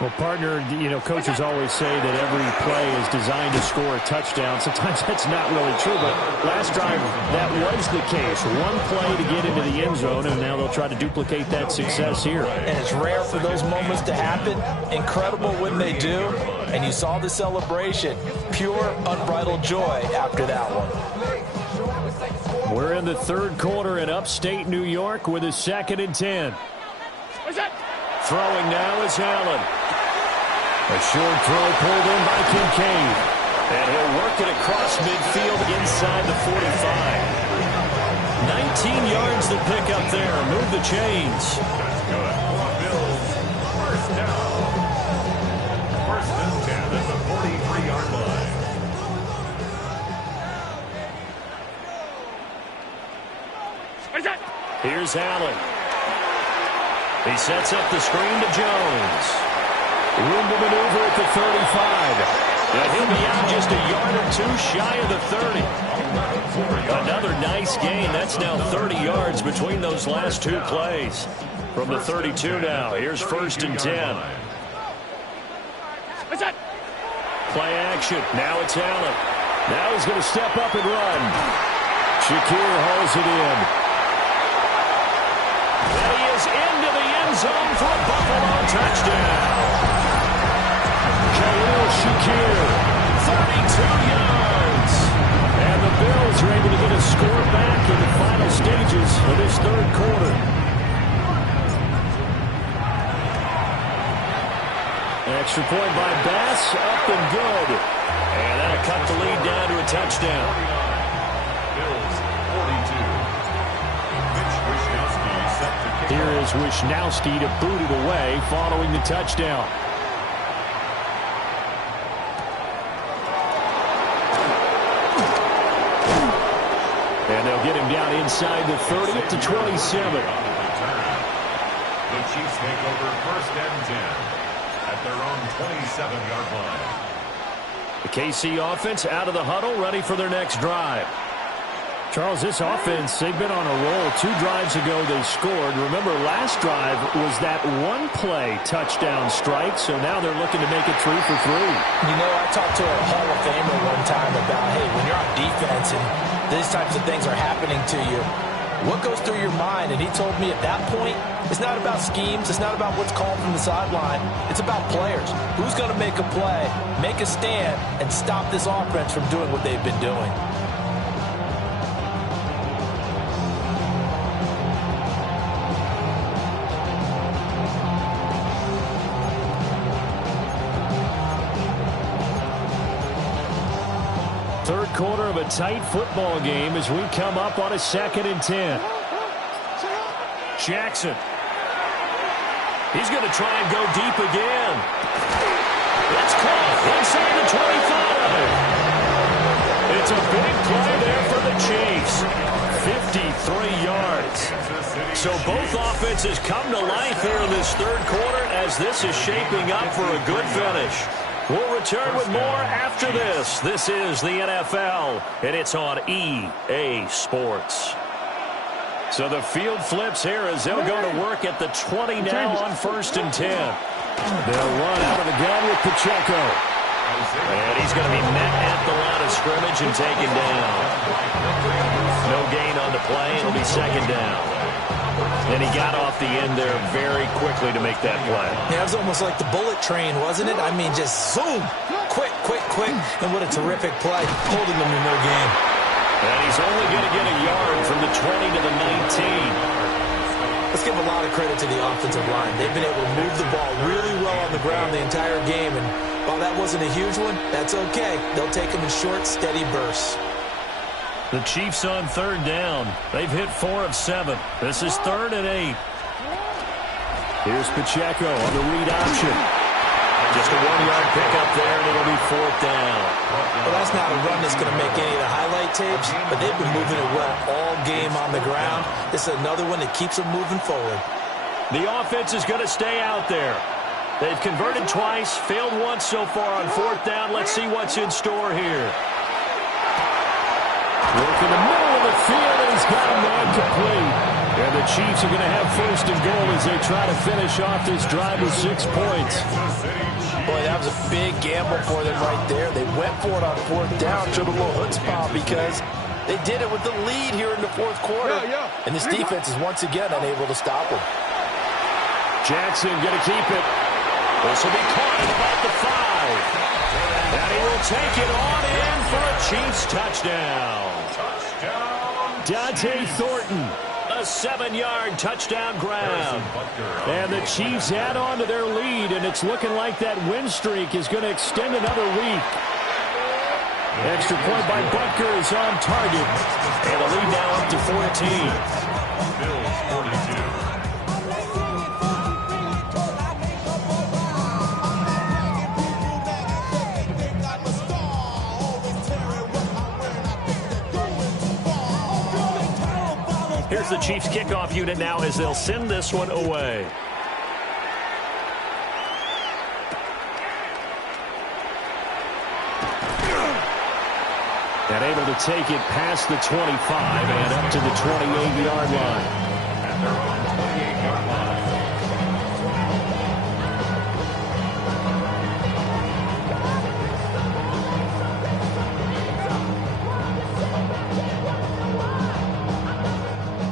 Well, partner, you know, coaches always say that every play is designed to score a touchdown. Sometimes that's not really true, but last drive, that was the case. One play to get into the end zone, and now they'll try to duplicate that success here. And it's rare for those moments to happen. Incredible when they do. And you saw the celebration. Pure, unbridled joy after that one. We're in the third quarter in upstate New York with a 2nd and 10. Throwing now is Allen. A short throw pulled in by Kincaid. And he'll work it across midfield inside the 45. 19 yards to pick up there. Move the chains. Bills, first down. First and 10 at the 43-yard line. Here's Allen. He sets up the screen to Jones. Room to maneuver at the 35. And he'll be out just a yard or two shy of the 30. Another nice gain. That's now 30 yards between those last 2 plays. From the 32 now. Here's 1st and 10. Play action. Now it's Allen. Now he's going to step up and run. Shakir hauls it in. And he is into the end zone for a Buffalo touchdown. Khalil Shakir, 32 yards. And the Bills are able to get a score back in the final stages of this third quarter. Extra point by Bass, up and good. And that'll cut the lead down to a touchdown. Bills, 42. Here is Wisnowski to boot it away following the touchdown. And they'll get him down inside the 30 to 27. The Chiefs take over first and 10 at their own 27-yard line. The KC offense out of the huddle, ready for their next drive. Charles, this offense, they've been on a roll. 2 drives ago they scored. Remember, last drive was that one-play touchdown strike, so now they're looking to make it 3 for 3. You know, I talked to a Hall of Famer one time about, hey, when you're on defense and these types of things are happening to you, what goes through your mind? And he told me at that point, it's not about schemes. It's not about what's called from the sideline. It's about players. Who's going to make a play, make a stand, and stop this offense from doing what they've been doing. Third quarter of a tight football game as we come up on a 2nd and 10. Jackson. He's going to try and go deep again. It's caught inside the 25. It's a big play there for the Chiefs. 53 yards. So both offenses come to life here in this third quarter as this is shaping up for a good finish. We'll return with more after this. This is the NFL, and it's on EA Sports. So the field flips here as they'll go to work at the 20 now on 1st and 10. They'll run out of the gun with Pacheco. And he's going to be met at the line of scrimmage and taken down. No gain on the play. It'll be 2nd down. And he got off the end there very quickly to make that play. Yeah, it was almost like the bullet train, wasn't it? I mean, just zoom. Quick, quick, quick. And what a terrific play, holding them in their game. And he's only going to get a yard from the 20 to the 19. Let's give a lot of credit to the offensive line. They've been able to move the ball really well on the ground the entire game. And while that wasn't a huge one, that's okay. They'll take them in short, steady bursts. The Chiefs on 3rd down. They've hit 4 of 7. This is 3rd and 8. Here's Pacheco on the read option. Just a 1-yard pickup there, and it'll be 4th down. Well, that's not a run that's going to make any of the highlight tapes, but they've been moving it well all game on the ground. This is another one that keeps them moving forward. The offense is going to stay out there. They've converted twice, failed once so far on 4th down. Let's see what's in store here. Work in the middle of the field, and he's got a man complete. And the Chiefs are going to have 1st and goal as they try to finish off this drive with 6 points. Boy, that was a big gamble for them right there. They went for it on 4th down, showed a little chutzpah because they did it with the lead here in the 4th quarter. And this defense is once again unable to stop them. Jackson going to keep it. This will be caught at about the 5. And he will take it on in for a Chiefs touchdown. Dante Thornton, a 7-yard touchdown grab. And the Chiefs add on to their lead, and it's looking like that win streak is going to extend another week. Extra point by Butker is on target. And the lead now up to 14. Bills 42. Here's the Chiefs kickoff unit now as they'll send this one away. And able to take it past the 25 and up to the 28-yard line. At their own 28-yard line.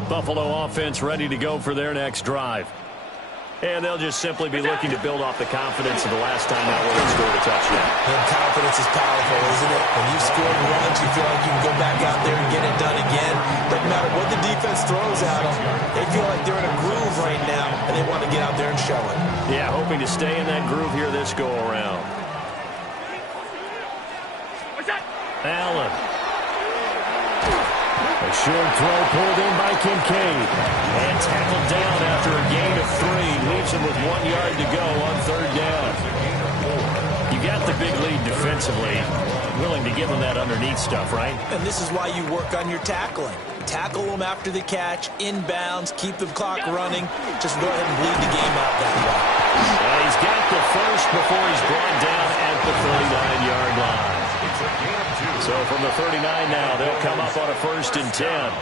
Buffalo offense ready to go for their next drive. And they'll just simply be looking to build off the confidence of the last time that they scored a touchdown. And confidence is powerful, isn't it? When you've scored once, you feel like you can go back out there and get it done again. Doesn't matter what the defense throws at them. They feel like they're in a groove right now, and they want to get out there and show it. Yeah, hoping to stay in that groove here this go-around. Allen. A short throw pulled in by Kincaid. And tackled down after a gain of 3. Leaves him with 1 yard to go on 3rd down. You got the big lead defensively, willing to give them that underneath stuff, right? And this is why you work on your tackling. Tackle them after the catch, inbounds, keep the clock running. Just go ahead and bleed the game out that way. And he's got the first before he's brought down at the 39-yard line. So from the 39 now, they'll come up on a 1st and 10.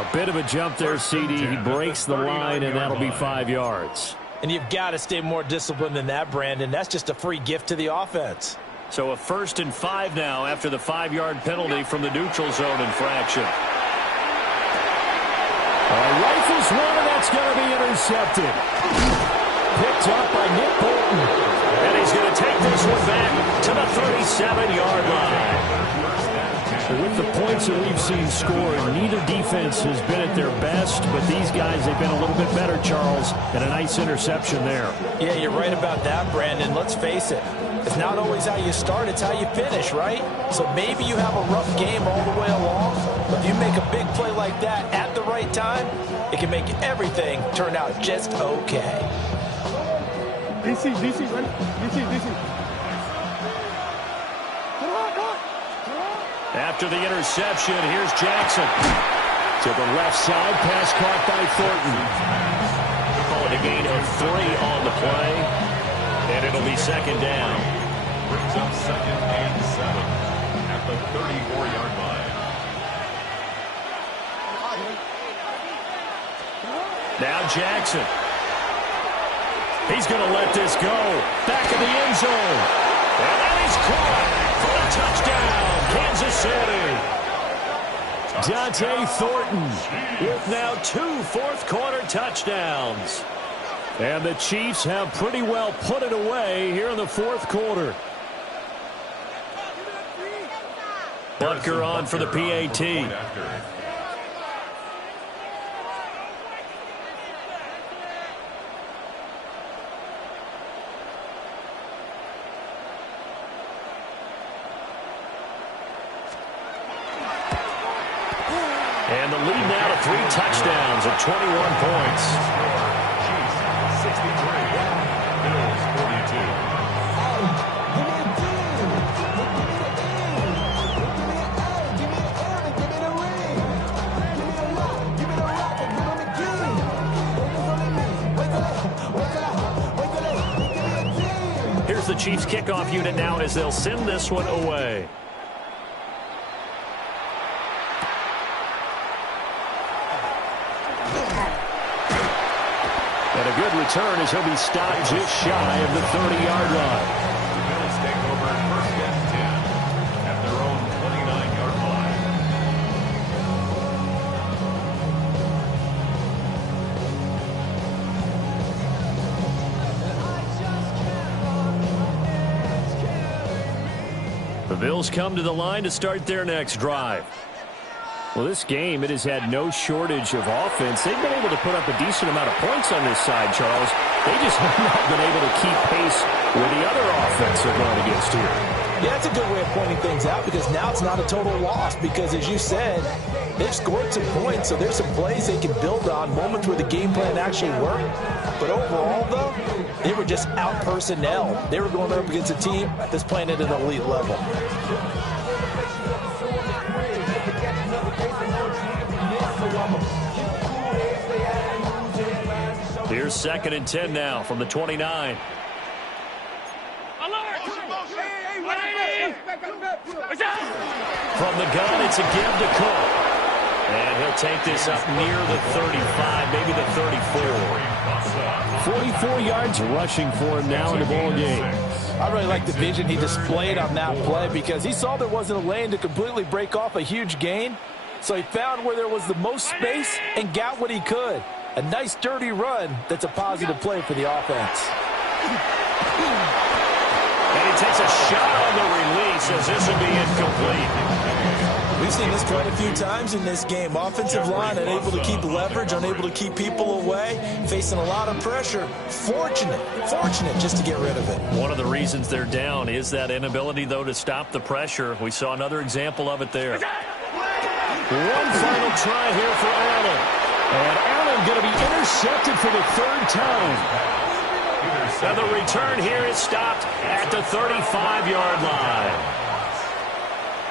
A bit of a jump there, CD. He breaks the line, and that'll be 5 yards. And you've got to stay more disciplined than that, Brandon. That's just a free gift to the offense. So a 1st and 5 now after the 5-yard penalty from the neutral zone infraction. Rifles one, and that's going to be intercepted. Picked up by Nick Bolton. And he's going to take this one back to the 37-yard line. With the points that we've seen scored, neither defense has been at their best, but these guys, they've been a little bit better, Charles, and a nice interception there. Yeah, you're right about that, Brandon. Let's face it. It's not always how you start, it's how you finish, right? So maybe you have a rough game all the way along, but if you make a big play like that at the right time, it can make everything turn out just okay. DC, ready? DC. After the interception, here's Jackson. To the left side, pass caught by Thornton. Call it a gain of 3 on the play, and it'll be 2nd down. Brings up 2nd and 7 at the 34-yard line. Now Jackson. He's going to let this go. Back in the end zone. And then he's caught for a touchdown. Kansas City. Dante Thornton with now 2 fourth-quarter touchdowns. And the Chiefs have pretty well put it away here in the 4th quarter. Butker on for the PAT. And the lead now to 3 touchdowns at 21 points. Chiefs 63, Bills 42. Here's the Chiefs kickoff unit now as they'll send this one away. And a good return as he'll be stopped just shy of the 30-yard line. The Bills take over 1st and 10 at their own 29-yard line. The Bills come to the line to start their next drive. Well, this game, it has had no shortage of offense. They've been able to put up a decent amount of points on this side, Charles. They just have not been able to keep pace with the other offense they're going against here. Yeah, that's a good way of pointing things out because now it's not a total loss because, as you said, they've scored some points, so there's some plays they can build on, moments where the game plan actually worked. But overall, though, they were just out personnel. They were going up against a team that's playing at an elite level. Here's 2nd and 10 now from the 29. From the gun, it's a give to Cook. And he'll take this up near the 35, maybe the 34. 44 yards rushing for him now in the ball game. I really like the vision he displayed on that play because he saw there wasn't a lane to completely break off a huge gain. So he found where there was the most space and got what he could. A nice, dirty run that's a positive play for the offense. And he takes a shot on the release as this would be incomplete. We've seen this quite a few times in this game. Offensive line unable to keep leverage, unable to keep people away, facing a lot of pressure. Fortunate just to get rid of it. One of the reasons they're down is that inability, though, to stop the pressure. We saw another example of it there. One final try here for Allen. And Allen going to be intercepted for the 3rd time. And the return here is stopped at the 35-yard line.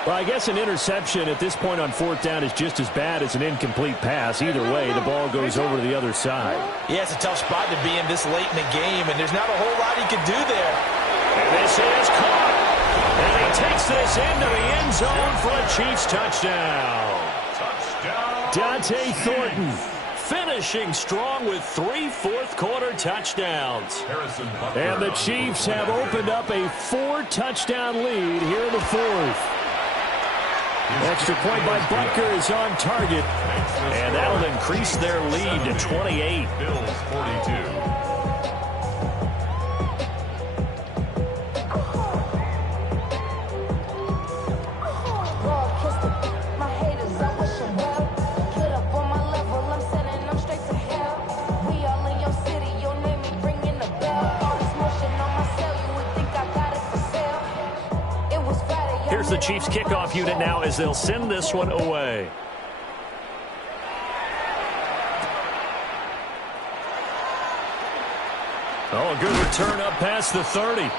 Well, I guess an interception at this point on 4th down is just as bad as an incomplete pass. Either way, the ball goes over to the other side. Yeah, it's a tough spot to be in this late in the game, and there's not a whole lot he can do there. And this is caught. And he takes this into the end zone for a Chiefs touchdown. Dante Thornton finishing strong with 3 fourth-quarter touchdowns. And the Chiefs have opened up a 4-touchdown lead here in the 4th. Extra point by Butker is on target. And that'll increase their lead to 28. Bills 42. Here's the Chiefs kickoff unit now as they'll send this one away. Oh, a good return up past the 30.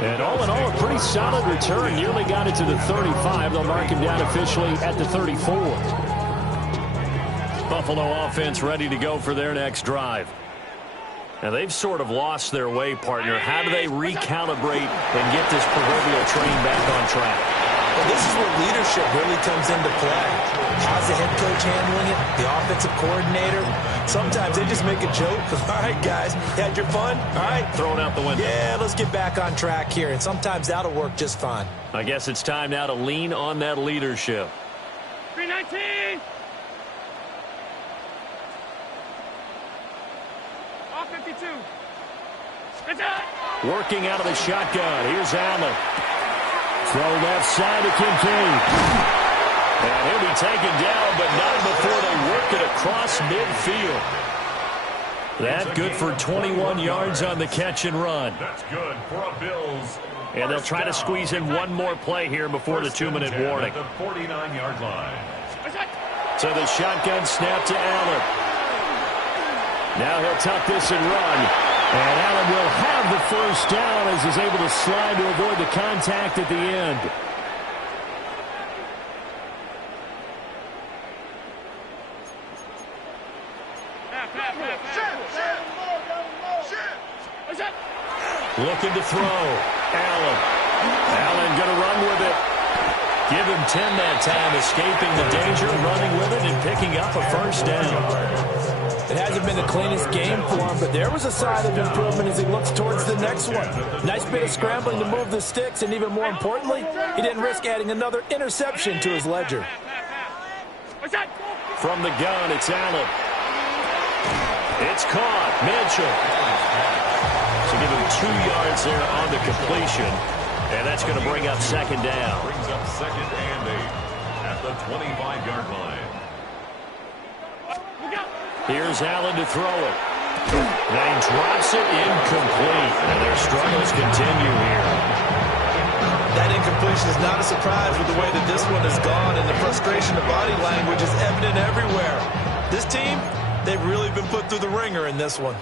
And all in all, a pretty solid return. Nearly got it to the 35. They'll mark him down officially at the 34. Buffalo offense ready to go for their next drive. Now, they've sort of lost their way, partner. How do they recalibrate and get this proverbial train back on track? Well, this is where leadership really comes into play. How's the head coach handling it? The offensive coordinator? Sometimes they just make a joke because, all right, guys, you had your fun? All right. Throw it out the window. Yeah, let's get back on track here. And sometimes that'll work just fine. I guess it's time now to lean on that leadership. 319. All 52. Working out of the shotgun. Here's Allen. Throw left side to Kincaid. And he'll be taken down, but not before they work it across midfield. That good for 21 yards on the catch and run. That's good for a Bills. And they'll try to squeeze in one more play here before the 2-minute warning. At the 49-yard line. So the shotgun snap to Allen. Now he'll tuck this and run. And Allen will have the first down as he's able to slide to avoid the contact at the end. Looking to throw. Allen. Allen going to run with it. Give him 10 that time, escaping the danger, running with it, and picking up a first down. It hasn't been the cleanest game for him, but there was a sign of improvement as he looks towards the next one. Nice bit of scrambling to move the sticks, and even more importantly, he didn't risk adding another interception to his ledger. From the gun, it's Allen. It's caught. Mitchell. So give him 2 yards there on the completion, and that's going to bring up second down. Brings up 2nd and 8 at the 25-yard line. Here's Allen to throw it. Now he drops it incomplete, and their struggles continue here. That incompletion is not a surprise with the way that this one has gone, and the frustration of body language is evident everywhere. This team, they've really been put through the ringer in this one.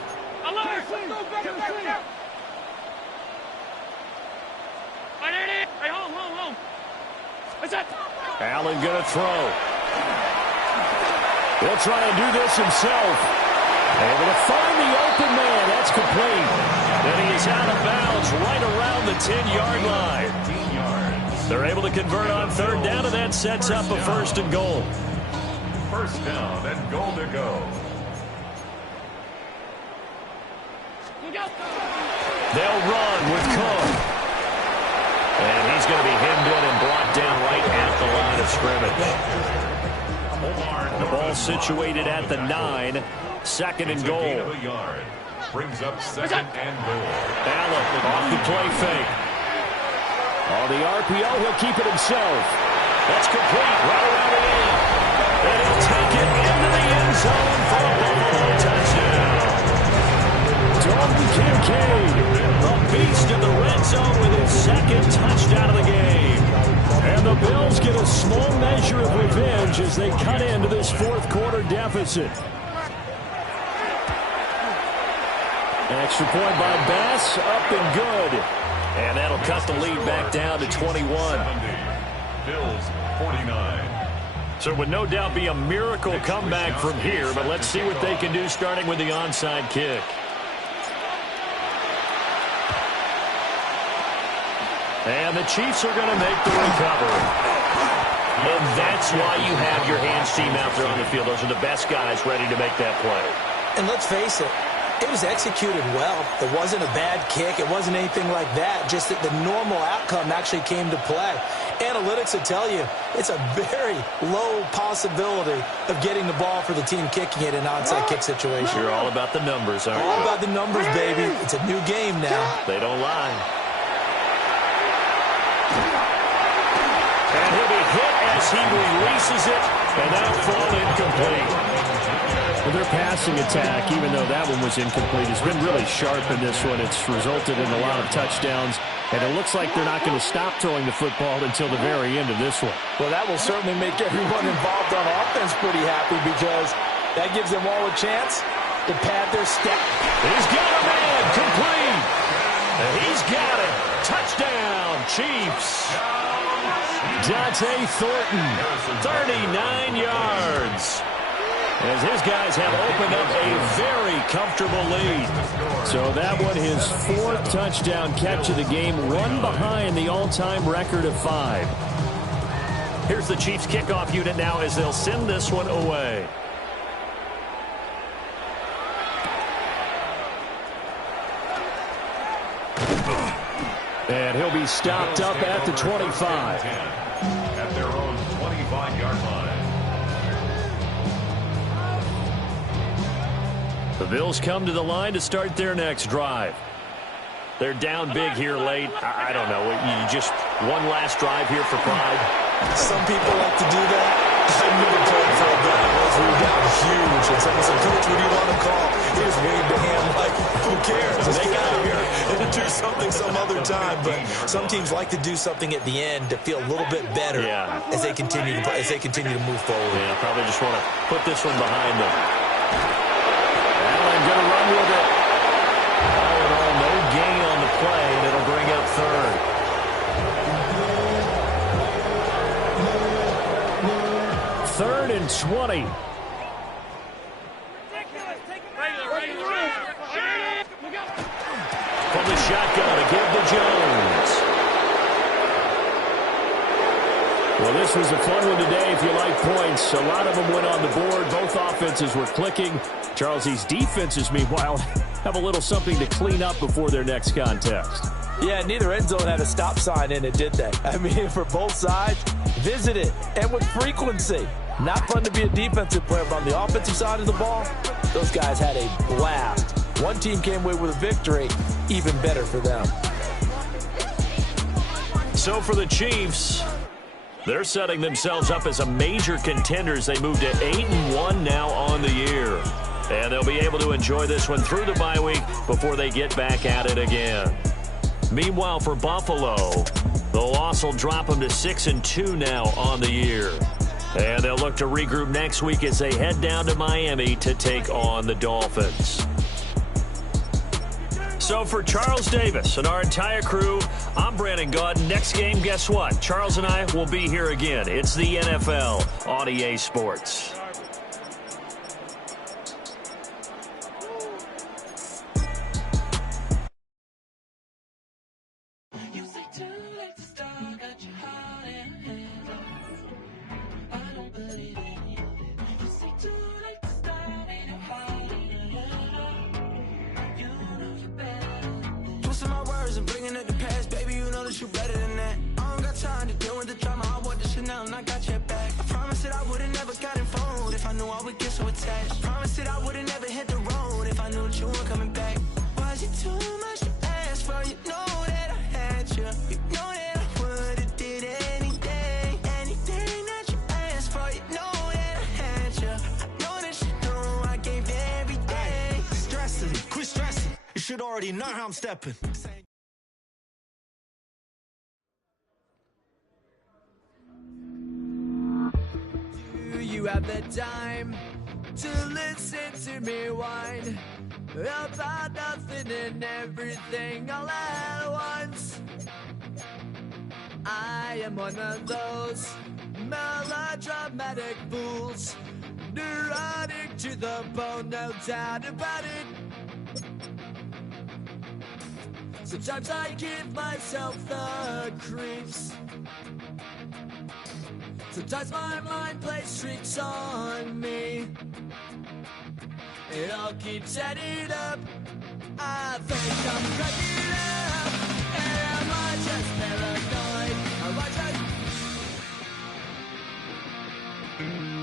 Allen going to throw. He'll try and do this himself. Able to find the open man. That's complete. And he is out of bounds right around the 10-yard line. 15 yards. They're able to convert on third down, and that sets up a first and goal. First down and goal to go. They'll run with Cook. And he's going to be hemmed in and brought down right at the line of scrimmage. The ball situated at the 9. Second and goal. Brings up 2nd and goal. Allen off the play fake. On the RPO, he'll keep it himself. That's complete right around the end. And he'll take it into the end zone for a Buffalo touchdown. Dalton Kincaid, a beast in the red zone with his 2nd touchdown of the game. And the Bills get a small measure of revenge as they cut into this 4th quarter deficit. Extra point by Bass, up and good. And that'll cut the lead back down to 21. 70. Bills 49. So it would no doubt be a miracle comeback from here, but let's see what they can do starting with the onside kick. And the Chiefs are going to make the recovery. And that's why you have your hands team out there on the field. Those are the best guys ready to make that play. And let's face it, it was executed well. It wasn't a bad kick. It wasn't anything like that. Just that the normal outcome actually came to play. Analytics will tell you it's a very low possibility of getting the ball for the team kicking it in an onside kick situation. You're all about the numbers, aren't you? All about the numbers, baby. It's a new game now. They don't lie. And he'll be hit as he releases it, and that'll fall incomplete. Well, their passing attack, even though that one was incomplete, has been really sharp in this one. It's resulted in a lot of touchdowns, and it looks like they're not going to stop throwing the football until the very end of this one. Well, that will certainly make everyone involved on offense pretty happy because that gives them all a chance to pad their step. He's got a man, complete. And he's got it. Touchdown, Chiefs. Dante Thornton, 39 yards. As his guys have opened up a very comfortable lead. So that one, his fourth touchdown catch of the game, one behind the all-time record of 5. Here's the Chiefs kickoff unit now as they'll send this one away. And he'll be stopped up at the 25. At their own 25-yard line. The Bills come to the line to start their next drive. They're down big here late. I don't know. You just one last drive here for pride. Some people like to do that. I've never played for a bit. We were down huge. And someone said, Coach, what do you want to call? He just waved a hand like, who cares? Let's get out of here and do something some other time. But some teams like to do something at the end to feel a little bit better as they continue to play, as they continue to move forward. Yeah, probably just want to put this one behind them. Allen going to run with it. All in all, no gain on the play, and it'll bring up third. Third and 20. From the shotgun to give to Jones. Well, this was a fun one today if you like points. A lot of them went on the board. Both offenses were clicking. Charles, these defenses, meanwhile, have a little something to clean up before their next contest. Yeah, neither end zone had a stop sign in it, did they? I mean, for both sides, visit it, and with frequency. Not fun to be a defensive player, but on the offensive side of the ball, those guys had a blast. One team came away with a victory, even better for them. So for the Chiefs, they're setting themselves up as a major contender as they move to 8-1 now on the year. And they'll be able to enjoy this one through the bye week before they get back at it again. Meanwhile, for Buffalo, the loss will drop them to 6-2 now on the year. And they'll look to regroup next week as they head down to Miami to take on the Dolphins. So for Charles Davis and our entire crew, I'm Brandon Gaudin. Next game, guess what? Charles and I will be here again. It's the NFL on EA Sports. You better than that. I don't got time to deal with the drama. I want the Chanel and I got your back. I promise that I would've never gotten phone if I knew I would get so attached. I promise that I would've never hit the road if I knew that you weren't coming back. Was it too much to ask for? You know that I had you. You know that I would've did anything, anything that you asked for. You know that I had you. I know that you know I gave everything. Stressing, quit stressing. You should already know how I'm stepping. You have the time to listen to me whine about nothing and everything all at once. I am one of those melodramatic fools, neurotic to the bone, no doubt about it. Sometimes I give myself the creeps. Sometimes my mind plays tricks on me. It all keeps adding up. I think I'm cracking up. Am I just paranoid? Am I just...